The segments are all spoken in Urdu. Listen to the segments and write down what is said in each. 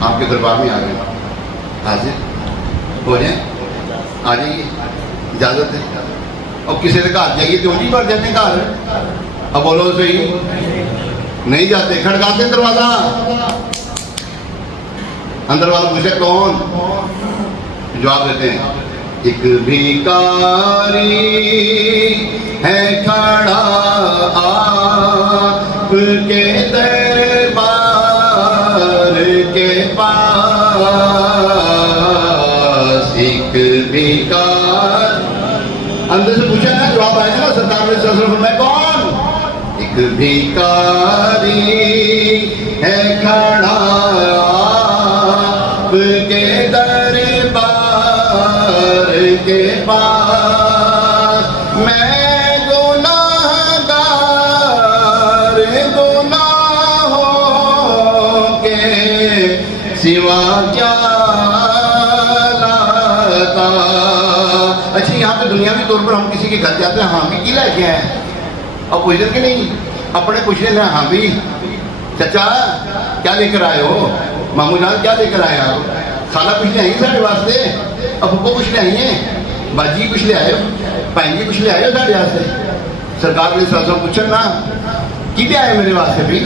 آپ کے دربار میں آ گئے، حاضر ہو جائیں، آ جائیے، اجازت ہے۔ اور کسی نے گھر جائیے تو جی بڑھ جاتے گھر، اب بولو صحیح، نہیں جاتے، کھڑکاتے دروازہ، اندر والا پوچھے کون، جواب دیتے ہیں ایک بھیکاری ہے کھڑا آپ کے دربار کے پاس، ایک بھیکار، اندر سے پوچھا نا، جواب آئے نا، سرکار نے صلی اللہ علیہ وسلم میں کون، ایک بھیکاری ہے کھڑا آپ کے دربار کے پاس، میں گناہگار گناہوں کے سوا کیا لاتا۔ اچھا یہاں پہ دنیاوی طور پر ہم کسی کے گھر جاتے ہیں، ہاں بھی کی لے کے آئے، اب پوچھتے کہ نہیں، اپنے پوچھ لینا، ہاں بھی چچا کیا لے کر آئے ہو، مامو جان کیا لے کر آئے آپ، خالہ کچھ لے آئی سارے واسطے، ابو کو کچھ لے آئی ہیں، باجی کچھ لے آئے ہو، بھائی جی کچھ لے آئے ہو سارے واسطے۔ سرکار نے ساتھ پوچھن نا کی لے آئے میرے واسطے، بھی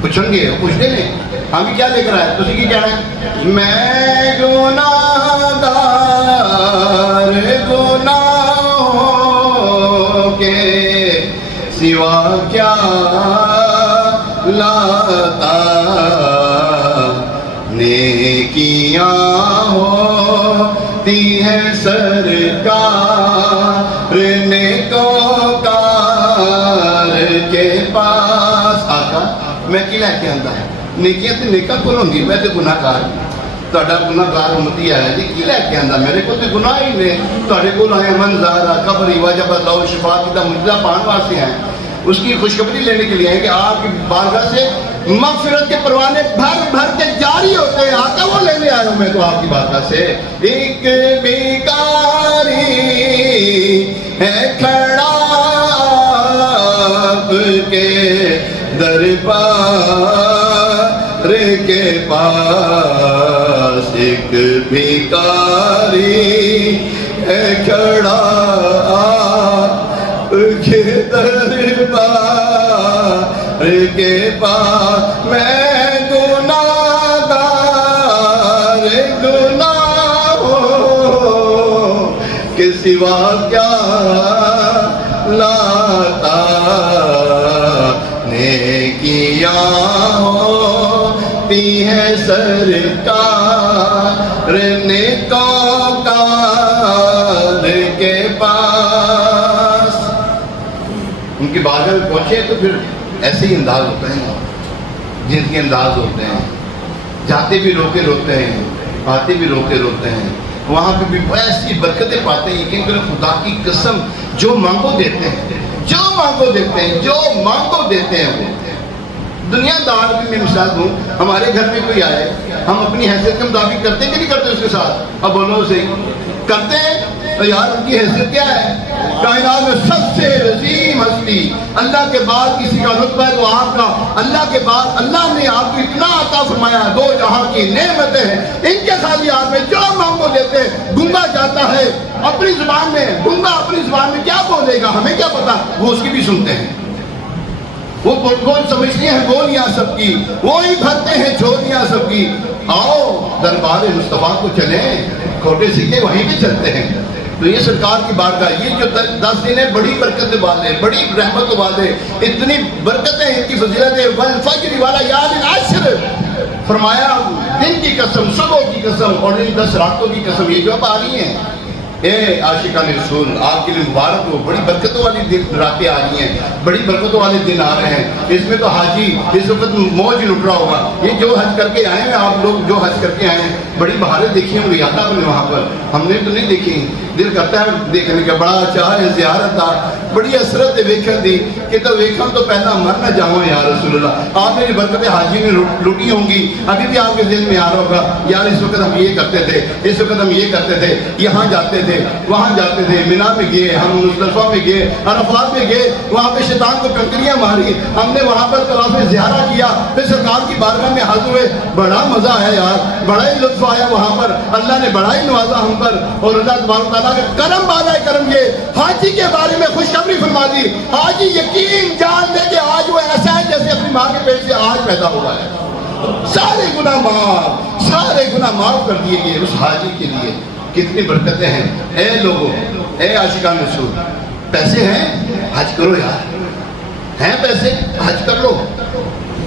پوچھن گے، پوچھتے ہیں ہاں بھی کیا لے کر آئے، تو کی کہنا ہے، میں گناہگار گناہوں کے سوا کیا لاتا، نیکیاں ہوتی ہیں سرکار نیکوکار کے پاس۔ آقا میں کی لے کے آندا ہے، نیکیاں تے نیکاں کول ہوندی، میں تے گناہگار ہوں، تہاڈا گناہگار امتی ہے جی، کی لے کے آندا، میرے کو تے گناہ ہی نے، تہاڈے کول آئے منظارہ قبری وجب اللہ شفا کی دا مجزہ پان واسطے ہیں، اس کی خوشخبری لینے کے لیے ہیں کہ آپ کی بارگاہ سے مغفرت کے پروانے بھر بھر کے جاری ہوتے ہیں، آقا وہ لینے آیا ہوں میں تو آپ کی بارگاہ سے۔ ایک بیکاری ہے کھڑا آپ کے دربار کے پاس، ایک بیکاری ہے کھڑا آپ کے دربار کے پاس، میں گناہگار گناہوں کے سوا کیا لاتا، نیکیاں ہوتی ہیں سرکار نیکوکار کے پاس۔ ان کی بارگاہ میں پہنچے تو پھر ایسے ہی انداز ہوتے ہیں، جن کے انداز ہوتے ہیں، جاتے بھی روتے روتے ہیں، آتے بھی روتے روتے ہیں، وہاں پہ بھی ایسی برکتیں پاتے ہیں، یقین کریں خدا کی قسم، جو مانگو دیتے ہیں، جو مانگو دیتے ہیں، جو مانگو دیتے ہیں وہ۔ دنیا دار کی میں مثال دوں، ہمارے گھر میں کوئی آئے، ہم اپنی حیثیت کے مطابق کرتے ہیں کہ نہیں کرتے اس کے ساتھ، اب بولو صحیح کرتے ہیں، تو یار ان کی حیثیت کیا ہے، کائنات میں سب سے عظیم ہستی، اللہ کے بعد کسی کا رتبہ ہے تو آپ کا، اللہ کے بعد اللہ نے آپ کو اتنا عطا فرمایا، دو جہاں کی نعمتیں ہیں، ان کے خالی ہاتھ میں جو مانگو دیتے ہیں۔ گنگا جاتا ہے اپنی زبان میں، گنگا اپنی زبان میں کیا بولے گا ہمیں کیا پتا، وہ اس کی بھی سنتے ہیں، وہ سمجھتے ہیں گولیاں سب کی، وہی بھرتے ہیں جھولیاں سب کی۔ آؤ دربار مصطفیٰ کو چلیں، کھوٹے سکے وہیں پہ چلتے ہیں۔ تو یہ سرکار کی بارگاہ، یہ جو 10 دن ہے، بڑی برکت والے، بڑی رحمت والے، اتنی برکتیں ان کی فضیلت ہے۔ والفجر والیال العشر، فرمایا دن کی قسم، صبح کی قسم اور ان 10 راتوں کی قسم، یہ جو اب آ رہی ہیں، اے عاشقان رسول، آپ کے لیے مبارک ہو، بڑی برکتوں والی راتیں آ رہی ہیں، بڑی برکتوں والے دن آ رہے ہیں۔ اس میں تو حاجی اس وقت موج لٹ رہا ہوگا، یہ جو حج کر کے آئے ہیں، آپ لوگ جو حج کر کے آئے ہیں، بڑی بہاریں دیکھی ہوں گی، آتا آپ نے وہاں پر، ہم نے تو نہیں دیکھی۔ دل کرتا ہے دیکھنے کا, بڑا چاہ ہے زیارت دا, بڑی حسرت ہے ویکھن دی کہ تو ویکھن تو پہلا مر نہ جاؤں یا رسول اللہ. آپ میری برکتیں حاجی نے لوٹی ہوں گی. ابھی بھی آپ کے ذہن میں آ رہا ہوگا یار اس وقت ہم یہ کرتے تھے, اس وقت ہم یہ کرتے تھے, یہاں جاتے تھے, وہاں جاتے تھے, مینا میں گئے, ہم مزدلفہ میں گئے, عرفات میں گئے, وہاں پہ شیطان کو کنکریاں ماری, ہم نے وہاں پر طواف زیارہ کیا, پھر سرکار کی بارگاہ میں حاضر ہوئے, بڑا مزہ آیا یار, بڑا ہی لطف آیا وہاں پر, اللہ نے بڑا ہی نوازا ہم پر. اور اللہ تبارک تعالیٰ کا کرم بالا کرم یہ حاجی کے بارے میں خوشخبری فرما دی. حاجی یقین جان لے کہ آج وہ ایسا ہے جیسے اپنی ماں کے پیٹ سے آج پیدا ہوا ہے. سارے گناہ معاف, سارے گناہ معاف کر دیے گئے اس حاجی کے لیے. کتنی برکتیں ہیں. اے لوگوں, اے عاشقان رسول, پیسے ہیں حج کرو یار, ہیں پیسے حج کر لو,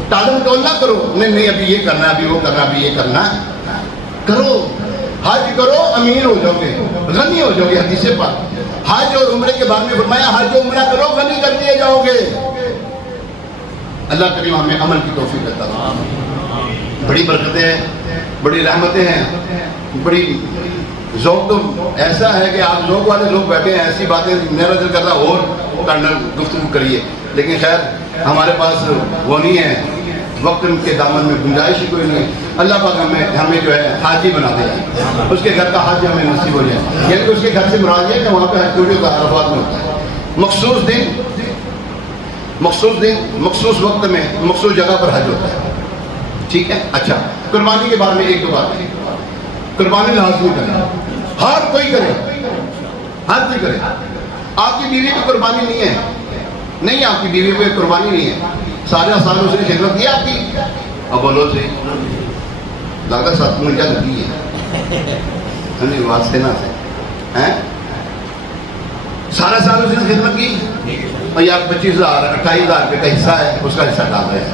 ٹال مٹول نہ کرو. نہیں ابھی یہ کرنا ہے, ابھی وہ کرنا, ابھی یہ کرنا ہے, کرو حج کرو, امیر ہو جاؤ گے, غنی ہو جاؤ گے. حدیث پاک حج اور عمرے کے بارے میں فرمایا حج و عمرہ کرو, غنی کر دیے جاؤ گے. اللہ کریم ہمیں عمل کی توفیق عطا فرمائے. بڑی برکتیں ہیں, بڑی رحمتیں ہیں, بڑی ذوق. تو ایسا ہے کہ آپ ذوق والے لوگ بیٹھے ہیں, ایسی باتیں میرا دل کرتا ہے اور کرنا, گفتگو کریے, لیکن شاید ہمارے پاس وہ نہیں ہے, وقت کے دامن میں گنجائش ہی کوئی نہیں. اللہ پاک ہمیں جو ہے حاجی بنا دے, اس کے گھر کا حج ہمیں نصیب ہو جائے. یعنی کہ اس کے گھر سے مراد ہے کہ وہاں پہ حج کا عرفات میں ہوتا ہے. مخصوص دن, مخصوص وقت میں, مخصوص جگہ پر حج ہوتا ہے. ٹھیک ہے. اچھا, قربانی کے بارے میں ایک دو بات ہے. قربانی لازمی کرے, ہر کوئی کرے, ہر کوئی کرے. آپ کی بیوی پہ قربانی نہیں ہے, نہیں آپ کی بیوی پہ قربانی نہیں ہے, سارے سال اس نے خدمت کی آپ کی. اب بولو سے لگتا 7 لگی ہے واسطے نہ سے, سارا سال اس نے خدمت کی, اور یا 25,000 28,000 روپے کا حصہ ہے, اس کا حصہ ڈال رہے ہیں,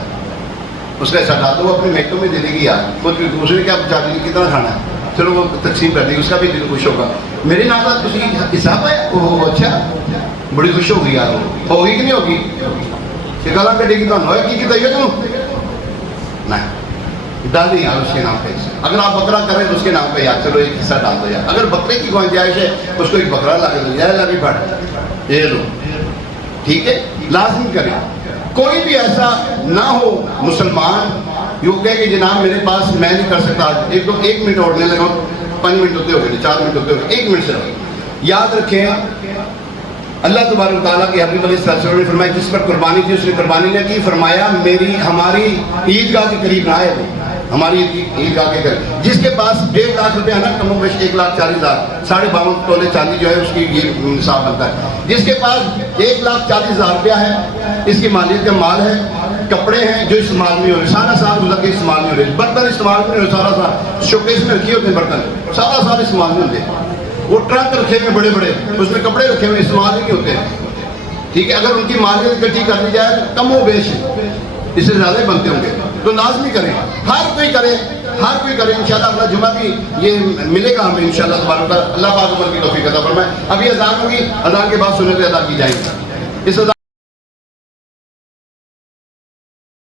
اس کا حصہ ڈال دو, وہ اپنے میکوں میں دے دے گی یار. خود بھی اس نے کیا بچا دیں کتنا کھانا ہے, چلو وہ تقسیم کر دے گی, اس کا بھی دل خوش ہوگا. میرے نام کا کسی حساب ہے, وہ اچھا بڑی خوش ہوگی یار. ہوگی کہ نہیں ہوگی, کہ گلا کٹے گی تو ہوئے کی دائیے تم نہیں ڈال دیں یار اس کے نام پہ. اگر آپ بکرا کریں تو اس کے نام پہ یار چلو ایک حصہ ڈال دو یار. اگر بکرے کی گنجائش ہے اس کو ایک بکرا لا کے دو یار, ابھی پڑھ یہ لو. ٹھیک ہے, لازمی کریں. کوئی بھی ایسا نہ ہو مسلمان یہ کہے کہ جناب میرے پاس میں نہیں کر سکتا, ایک منٹ اوڑھنے لگا, 5 منٹ ہوتے ہو گئے, 4 منٹ ہوتے ہو گئے, 1 منٹ سے یاد رکھیں. اللہ تبارک تعالیٰ کے حبیب علیہ السلام نے فرمایا جس پر قربانی تھی اس نے قربانی نہ کی. فرمایا ہماری عیدگاہ کے قریب نہ آئے, وہ ہماری عیدگاہ کے قریب. جس کے پاس 1.5 لاکھ روپیہ ہے نا, کم و بیش 1,40,000, 52 تولے چاندی جو ہے اس کی یہ نصاب بنتا ہے. جس کے پاس 1,40,000 روپیہ ہے, اس کی مالیت کا مال ہے, کپڑے ہیں جو استعمال نہیں ہو رہے, سارا سال گزر کے استعمال نہیں ہو رہے, برتن استعمال نہیں ہو رہے, سارا سال شوکیس میں رکھے ہوتے ہیں برتن, سارا سال استعمال نہیں ہوتے. وہ ٹرک رکھے ہوئے بڑے بڑے, اس میں کپڑے رکھے ہوئے, استعمال نہیں ہوتے. ٹھیک ہے, اگر ان کی مالیت اکٹھی کر دی جائے کم و بیش اس سے زیادہ بنتے ہوں گے, تو لازمی کریں, ہر کوئی کرے, ہر کوئی کرے. انشاءاللہ اگلا جمعہ بھی یہ ملے گا ہمیں انشاءاللہ تبارک تعالیٰ. اللہ پاک عمر کی توفیق عطا فرمائے. ابھی اذان ہوگی, اذان کے بعد سنتیں ادا کی جائیں گی. اس